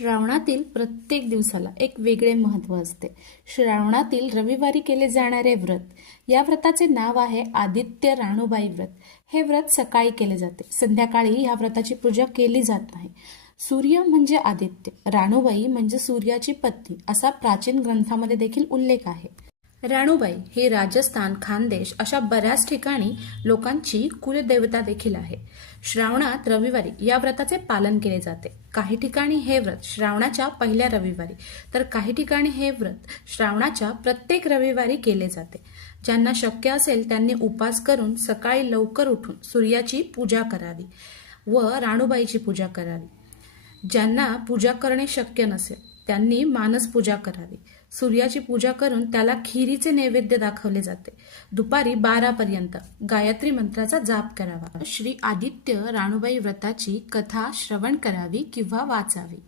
श्रावणातील प्रत्येक दिवसाला एक वेगळे महत्त्व असते. श्रावणातील रविवारी केले जाणारे व्रत, या व्रताचे नाव आहे आदित्य राणूबाई व्रत. हे व्रत सकाळी केले जाते, संध्याकाळी या व्रताची पूजा केली जात नाही. सूर्य म्हणजे आदित्य, राणूबाई म्हणजे सूर्याची पत्नी असा प्राचीन ग्रंथामध्ये देखील उल्लेख आहे. राणूबाई ही राजस्थान, खानदेश अशा बऱ्याच ठिकाणी लोकांची कुलदेवता देखील आहे. श्रावणात रविवारी या व्रताचे पालन केले जाते. काही ठिकाणी हे व्रत श्रावणाच्या पहिल्या रविवारी, तर काही ठिकाणी हे व्रत श्रावणाच्या प्रत्येक रविवारी केले जाते. ज्यांना शक्य असेल त्यांनी उपास करून सकाळी लवकर उठून सूर्याची पूजा करावी व राणूबाईची पूजा करावी. ज्यांना पूजा करणे शक्य नसेल त्यांनी मानस पूजा करावी. सूर्याची पूजा करून त्याला खिरीचे नैवेद्य दाखवले जाते. दुपारी 12 पर्यंत गायत्री मंत्राचा जाप करावा. श्री आदित्य राणूबाई व्रताची कथा श्रवण करावी किंवा वाचावी.